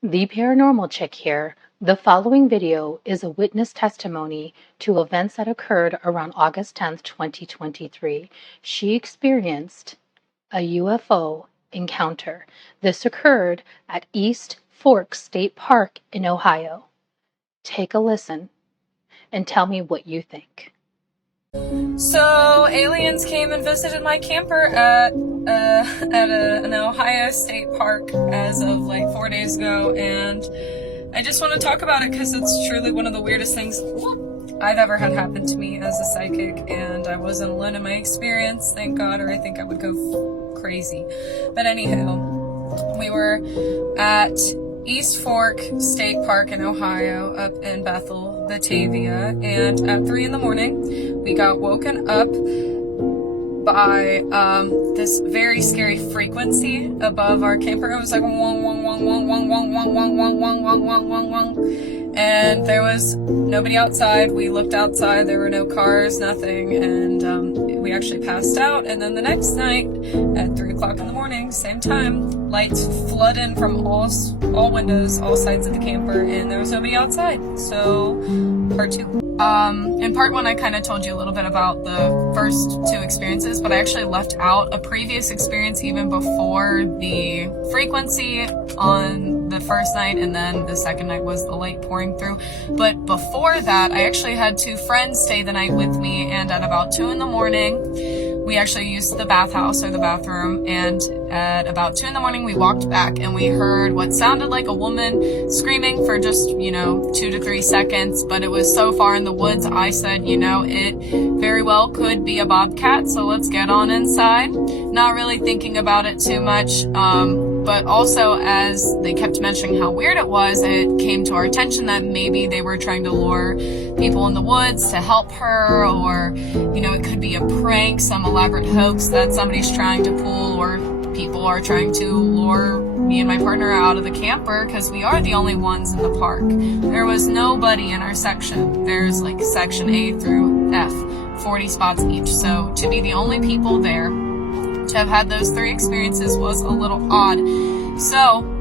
The Paranormal Chick here. The following video is a witness testimony to events that occurred around August 10th, 2023. She experienced a UFO encounter. This occurred at East Fork State Park in Ohio. Take a listen and tell me what you think. So aliens came and visited my camper at an Ohio state park as of like 4 days ago, and I just want to talk about it because it's truly one of the weirdest things I've ever had happen to me as a psychic, and I wasn't alone in my experience, thank God, or I think I would go crazy. But anywho, we were at East Fork State Park in Ohio, up in Bethel, Batavia, and at 3 in the morning, we got woken up by this very scary frequency above our camper. It was like wong, wong, wong, wong, wong, wong, wong, wong, wong, wong, wong, wong, wong, wong. And there was nobody outside. We looked outside, there were no cars, nothing, and we actually passed out. And then the next night at 3 o'clock in the morning, same time, lights flood in from all windows, all sides of the camper, and there was nobody outside. So part two. In part one, I kind of told you a little bit about the first two experiences, but I actually left out a previous experience even before the frequency on the first night, and then the second night was the light pouring through. But before that, I actually had two friends stay the night with me, and at about 2 in the morning, we actually used the bathhouse or the bathroom, and at about 2 in the morning, we walked back and we heard what sounded like a woman screaming for just, 2 to 3 seconds, but it was so far in the woods, I said, it very well could be a bobcat, so let's get on inside. Not really thinking about it too much, but also as they kept mentioning how weird it was, it came to our attention that maybe they were trying to lure people in the woods to help her, or, it could be a prank, some elaborate hoax that somebody's trying to pull, or people are trying to lure me and my partner out of the camper because we are the only ones in the park. There was nobody in our section. There's like section A through F, 40 spots each. So to be the only people there, to have had those 3 experiences was a little odd. So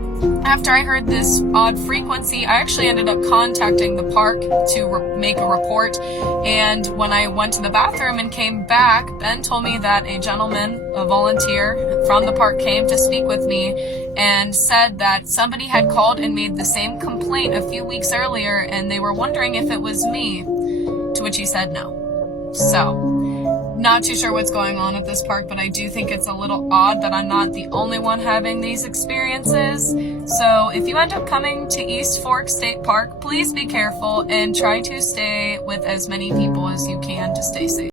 after I heard this odd frequency, I actually ended up contacting the park to make a report. And when I went to the bathroom and came back, Ben told me that a gentleman, a volunteer from the park, came to speak with me and said that somebody had called and made the same complaint a few weeks earlier, and they were wondering if it was me, to which he said no. So, not too sure what's going on at this park, but I do think it's a little odd that I'm not the only one having these experiences. So if you end up coming to East Fork State Park, please be careful and try to stay with as many people as you can to stay safe.